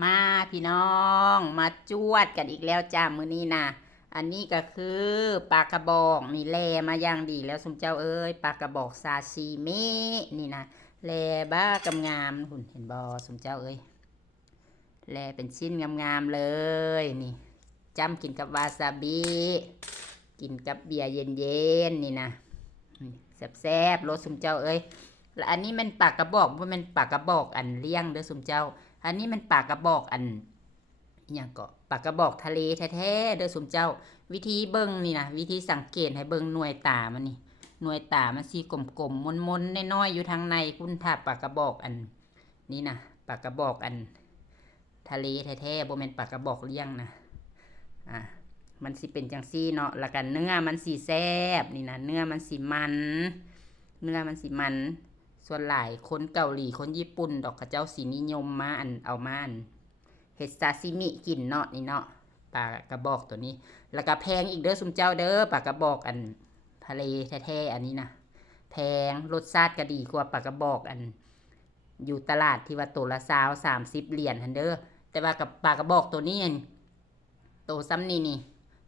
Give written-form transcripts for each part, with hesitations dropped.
มาพี่น้องมาจวดกันอีกแล้วจ้ามื้อนี้นะอันนี้ก็คือปลากระบอกนี่แลมาอย่างดีแล้วสมเจ้าเอ้ยปลากระบอกซาชิมินี่นะแลบ้ากำงามหุ่นเห็นบอสมเจ้าเอ้ยแลเป็นชิ้นงามๆเลยนี่จ้ำกินกับวาซาบิกินกับเบียร์เย็นๆนี่นะแซ่บๆรสสมเจ้าเอ้ยแล้วอันนี้มันปลากระบอกว่ามันปลากระบอกอันเลี้ยงเด้อสมเจ้าอันนี้มันปลากระบอกอันอย่างก็ปลากระบอกทะเลแท้ๆเด้อสมเจ้าวิธีเบิ่งนี่นะวิธีสังเกตให้เบิ่งหน่วยตามันนี่หน่วยตามันสีกลมๆมนๆน้อยๆอยู่ทางในคุณถ้าปลากระบอกอันนี่นะปลากระบอกอันทะเลแท้ๆบ่แม่นปลากระบอกเลี้ยงนะอ่ะมันสิเป็นจังซี่เนาะแล้วกันเนื้อมันสีแซ่บนี่นะเนื้อมันสีมันเนื้อมันสีมันส่วนหลายคนเกาหลีคนญี่ปุ่นดอกกระเจ้าสีนิยมมาอันเอามาอันเฮ็ดซาซิมิกินเนาะนี่เนาะปลากระบอกตัวนี้แล้วก็แพงอีกเด้อซุมเจ้าเด้อปลากระบอกอันทะเลแท้ๆอันนี้นะแพงรสชาติก็ดีกว่าปลากระบอกอันอยู่ตลาดที่ว่าตัวละ20-30 เหรียญฮันเด้อแต่ว่ากับปลากระบอกตัวนี้ตัวซ้ำนี่นี่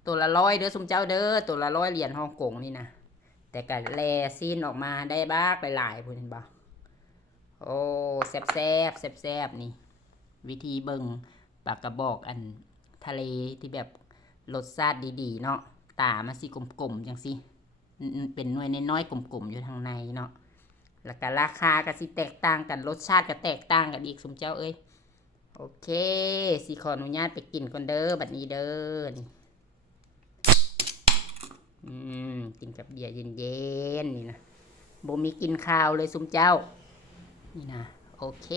ตัวละ100เด้อซุมเจ้าเด้อตัวละ100 เหรียญฮ่องกงนี่นะแต่ก็แลซีนออกมาได้บ้ากหลายๆพูดเห็นบ่โอ้แซ่บแซ่บแซ่บแซ่บนี่วิธีเบิ่งปลากระบอกอันทะเลที่แบบรสชาติดีๆเนาะตามันสิกลมๆจังสิเป็นหน่วยน้อยๆกลมๆอยู่ทางในเนาะแล้วก็ราคาก็สิแตกต่างกันรสชาติก็แตกต่างกันอีกสมเจ้าเอ้ยโอเคสิขออนุญาตไปกินก่อนเด้อบัดนี้เด้อนี่กินกับเบียร์เย็นๆนี่นะบ่มีกินข้าวเลยสมเจ้านี่นะโอเค